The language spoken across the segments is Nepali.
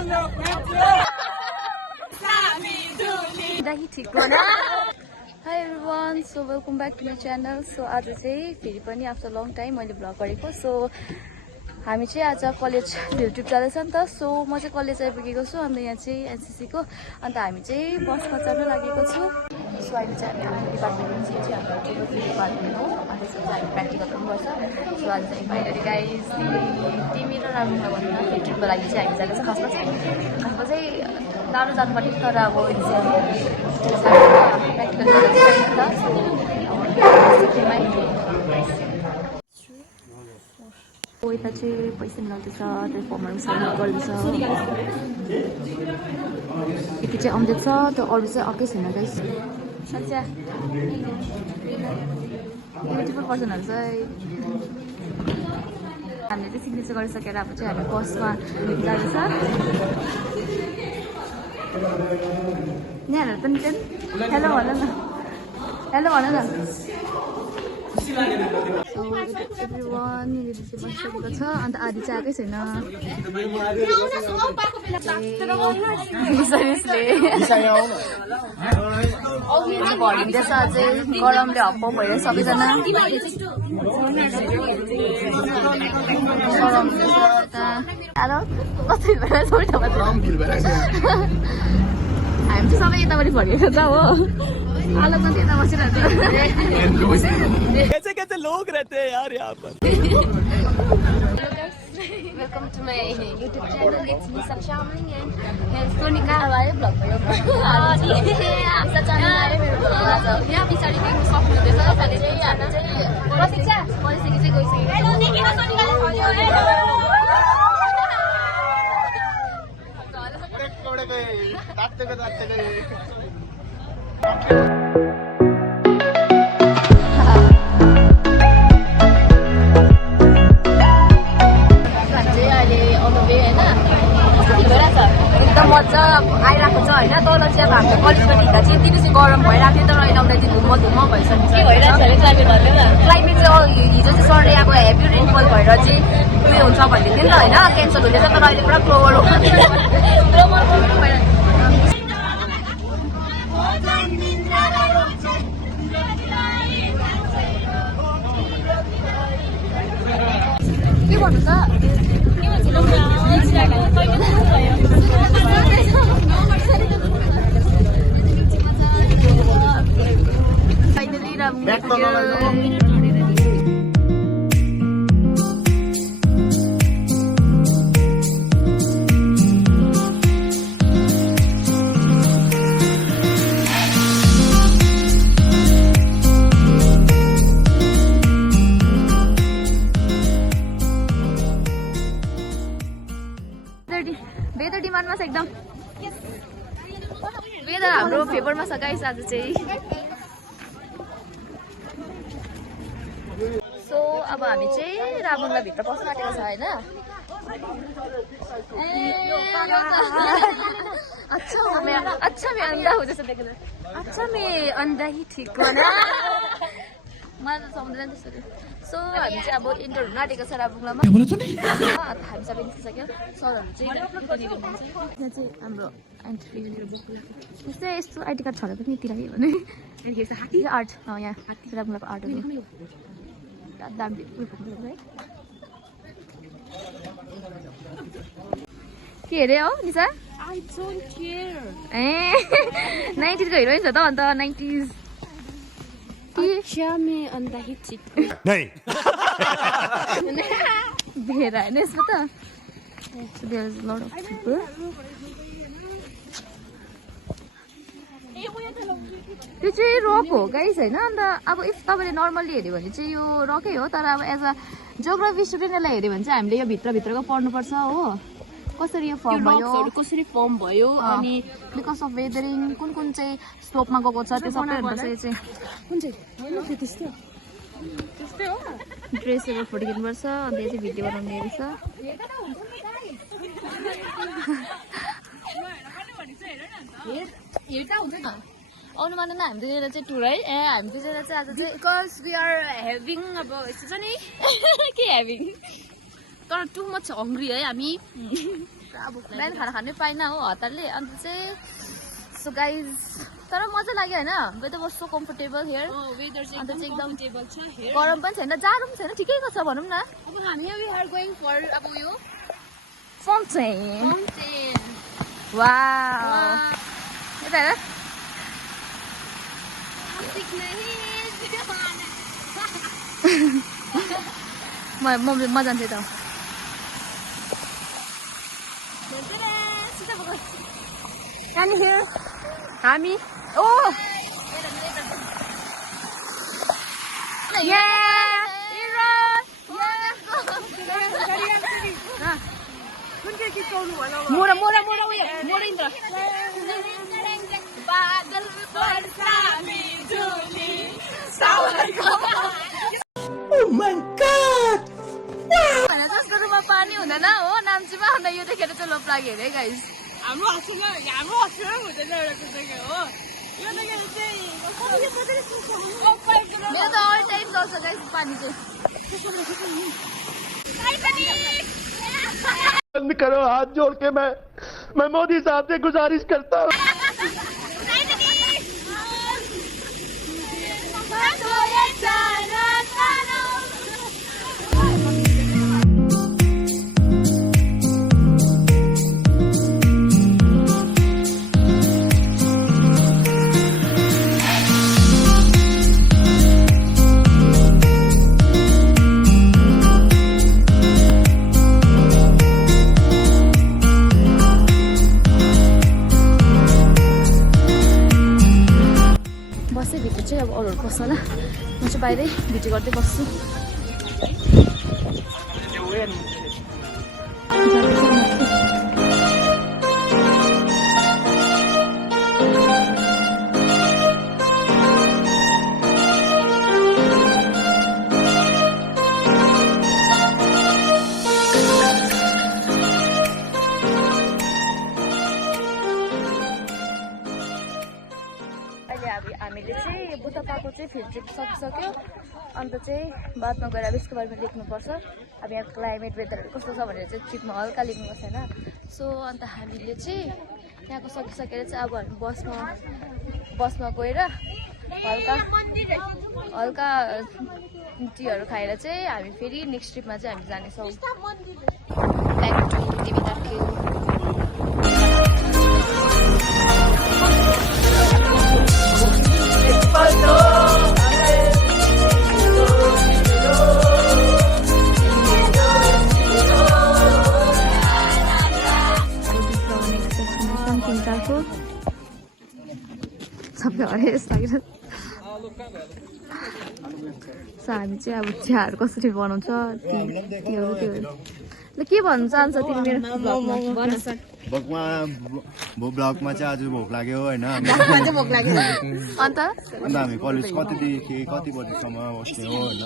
Hi everyone, so welcome back to my channel. So आज चाहिँ फेरि पनि आफ्टर लङ टाइम मैले भ्लग गरेको. सो हामी चाहिँ आज कलेज फिल्ड ट्रिप जाँदैछ नि त. सो म चाहिँ कलेज आइपुगेको छु अन्त यहाँ चाहिँ एनसीसी को अन्त हामी चाहिँ बसमा चढ्न लागेको छु. सो अहिले चाहिँ हामी डिपार्टमेन्ट चाहिँ हाम्रो जियोग्राफी डिपार्टमेन्ट हो अन्त चाहिँ हामी प्र्याक्टिकल पनि गर्छ. सो आज चाहिँ फाइनली गाइस तिमी र राम्रो भन्नु फिल्ड ट्रिपको लागि चाहिँ हामी जाँदैछ. खासमा चाहिँ टाढो जानुपर्ने तर अब एक्जाम यता चाहिँ पैसा मिलाउँदैछ त्यो फर्महरू साइन गर्दैछ. यति चाहिँ आउँदैछ त्यो अरू चाहिँ अर्कै छैन गाइस. साँच्चै ब्युटिफुल पर्सनहरू चाहिँ हामीले चाहिँ सिग्नेचर गरिसकेर अब चाहिँ हामी बसमा जाँदैछ. यहाँहरू पनि हेलो भन न, हेलो भन न. सो एभ्रिवान यहाँनिर चाहिँ बसिसकेको छ अन्त आधी चाहिँ आएकै छैन. भरिँदैछ अझै गरमले हप्पा भएर सबैजना हामी चाहिँ सबै यतापट्टि भरिएको छ हो. आलोक मात्रै यता बसिरहेको कैसे कैसे लोग रहते हैं यार यहाँ पर. Welcome to my YouTube channel. It's me Sachamling and Sonika आयो भ्लग भयो. यहाँ पछाडि देख्नु सक्नुहुँदैछ. प्रतीक्षा परिसकेको चाहिँ एकदम मजा आइरहेको छ होइन. तल चाहिँ अब हाम्रो कलेजमा हिँड्दा चाहिँ यति बेसी गरम भइरहेको थियो तर अहिले आउँदाखेरि धुम्म भइसक्यो. के भइरहेको छ क्लाइमेट चाहिँ हिजो चाहिँ सरले अब हेभी रेनफल भएर चाहिँ उयो हुन्छ भन्दै थियो नि त होइन, क्यान्सल हुँदैछ. तर अहिले पुरा फ्लोवर हो. के भन्नु त फाइनली वेदर डिमान्डमा छ एकदम. वेदर हाम्रो फेभरमा छ गाइस आज चाहिँ. सो अब हामी चाहिँ राबुङलाई भित्र पस्न आँटेको छ होइन. अच्छा मैं अंधा हो जैसे देख्दा. अच्छा मैं अंधा ही ठीक हो ना. मलाई त समुद्र त्यसरी. सो हामी चाहिँ अब इन्टर हुन आँटेको छ राबुङलामा. हामी सबै निस्किसक्यो. सरहरू चाहिँ यहाँ चाहिँ हाम्रो एन्ट्री यस्तै यस्तो आइडी कार्ड छँदा पनि यति लाग्यो भने आर्ट यहाँ राबुङलाको आर्टहरू दामी है. के हेरे हो निसा? ए 90s को हिरोइन छ त अन्त 90s. अच्छा मैं अंधा ही ठीक नहीं भेरा होइन यसमा त. There is a lot of people. त्यो चाहिँ रक हो गाइस होइन. अन्त अब इफ तपाईँले नर्मल्ली हेऱ्यो भने चाहिँ यो रकै हो तर अब एज अ जियोग्राफी स्टुडेन्टलाई हेऱ्यो भने चाहिँ हामीले यो भित्रको पढ्नुपर्छ हो. कसरी यो फर्म भयो अनि बिकज अफ वेदरिङ कुन चाहिँ स्लोपमा गएको छ त्यो सबै हेर्नुपर्छ. यो चाहिँ ड्रेसहरू फोटो खिच्नुपर्छ अन्त यो चाहिँ भिडियो बनाउने रहेछ. आउनु मान्दैन हामी दुईजना चाहिँ टुर है. हामी दुईजना चाहिँ आज चाहिँ बिकज वी आर हेभिङ अब यस्तो छ नि के हेभिङ तर टु मच हङ्ग्री है हामी. बिहान खाना खानै पाइनँ हो हतारले अन्त चाहिँ सो गाइज तर मजा लाग्यो होइन weather was so comfortable here अन्त चाहिँ एकदम गरम पनि छैन जाडो पनि छैन ठिकैको छ भनौँ न अब हामी आर गोइङ फर अब यो फाउन्टेन वाउ यता हेर म जान्थेँ त हामी ओ मोरा मोरा मोरा उयो मोरा इन्द्र Oh my God! जसको रुममा पानी हुँदैन हो नाम्चीमा अन्त यो देखेर चाहिँ लोभ लाग्यो अरे गाइस हाम्रो हस्पिटल हुँदैन एउटा जग्गा हो यो देखेर चाहिँ मेरो त अल टाइम चल्छ गाइस पानी चाहिँ बंद करो हाथ जोड़ के मैं मोदी साहब से गुजारिश करता हूँ भिडियो चाहिँ अब अरूहरू बस्छ होला म चाहिँ बाहिरै भिडियो गर्दै बस्छु हामीले चाहिँ बुद्ध पार्कको चाहिँ फिल्ड ट्रिप सकिसक्यो अन्त चाहिँ बादमा गएर अब यसको बारेमा लेख्नुपर्छ अब यहाँ क्लाइमेट वेदरहरू कस्तो छ भनेर चाहिँ ट्रिपमा हल्का लेख्नुपर्छ होइन सो अन्त हामीले चाहिँ यहाँको सकिसकेर चाहिँ अब हामी बसमा गएर हल्का टीहरू खाएर चाहिँ हामी फेरि नेक्स्ट ट्रिपमा चाहिँ हामी जानेछौँ ब्याक टु देवीडाँडा सबै हरेस लागेर हामी चाहिँ अब चियाहरू कसरी बनाउँछ त्योहरू ल के भन्नु चाहन्छ तिमी मेरो ब्लगमा चाहिँ आज भोक लाग्यो होइन अन्त हामी कलेज कतिदेखि कति बजीसम्म बस्ने हो होइन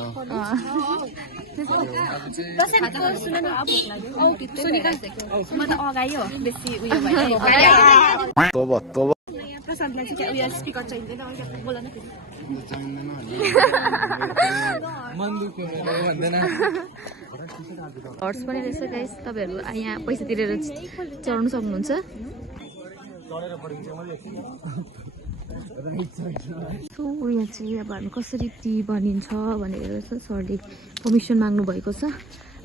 प्रशान्तलाई चाहिँ उयो स्पिकर चाहिँदैन बोला न हर्स पनि रहेछ गाइस तपाईँहरू यहाँ पैसा तिरेर चढ्नु सक्नुहुन्छ यहाँ चाहिँ अब हामी कसरी टी बनिन्छ भनेर सरले पर्मिसन माग्नु भएको छ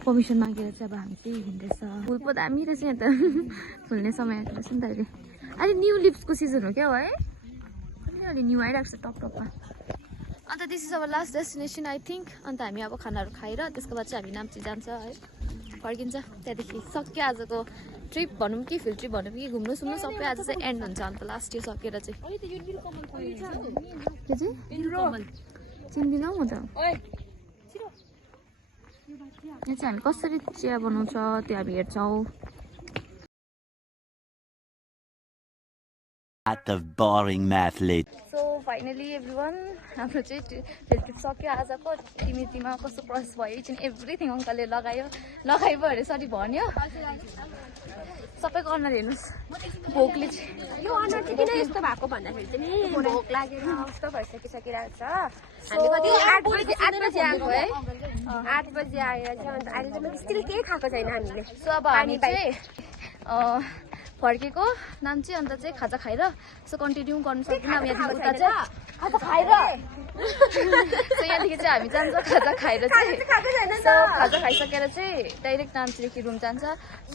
पर्मिसन मागेर चाहिँ अब हामी चाहिँ हिँड्दैछ फुल पो दामी रहेछ यहाँ त फुल्ने समय आएको रहेछ नि त अहिले अहिले न्यू लिप्सको सिजन हो क्या हो है अहिले न्यू आइरहेको छ टपमा अन्त दिस इज अब लास्ट डेस्टिनेसन आई थिङ्क अन्त हामी अब खानाहरू खाएर त्यसको बाद चाहिँ हामी नाम्ची जान्छ है फर्किन्छ त्यहाँदेखि सक्यो आजको ट्रिप भनौँ कि फिल्ड ट्रिप भनौँ कि घुम्नु सुम्नु सबै आज चाहिँ एन्ड हुन्छ अन्त लास्ट यो सकेर चाहिँ के चाहिँ चिन्दिनँ म त यहाँ चाहिँ हामी कसरी चिया बनाउँछ त्यो हामी हेर्छौँ boring mathlete. So finally everyone हाम्रो चाहिँ फिल्ड ट्रिप सक्यो आजको तिमीमा कस्तो प्रोसेस भयो इच एन्ड एभ्रिथिङ अङ्कलले लगायो अरे सरी भन्यो सबैको अनुहार हेर्नुहोस् भोकले चाहिँ यो अनुहार चाहिँ किन यस्तो भएको भन्दाखेरि चाहिँ भोक लागेर कस्तो भइसकिरहेको छ हामी कति 8 बजी आएको है 8 बजी आएर चाहिँ अन्त अहिले चाहिँ स्टिल केही खाएको छैन हामीले सो अब हामी चाहिँ फर्केको नाम्ची अन्त चाहिँ खाजा खाएर सो कन्टिन्यू गर्नु सक्दैन अब यहाँदेखि उता चाहिँ खाजा खाएर सो यहाँदेखि चाहिँ हामी जान्छ खाजा खाएर चाहिँ सो खाजा खाइसकेर चाहिँ डाइरेक्ट नाम्चीदेखि रुम जान्छ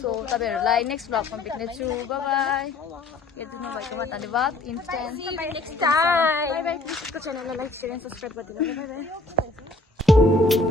सो तपाईँहरूलाई नेक्स्ट ब्लगमा भेट्नेछु बाई हेरिदिनु भएकोमा धन्यवाद next time by by please च्यानललाई लाइक सेयर एन्ड सब्सक्राइब गरिदिनु बाई बाई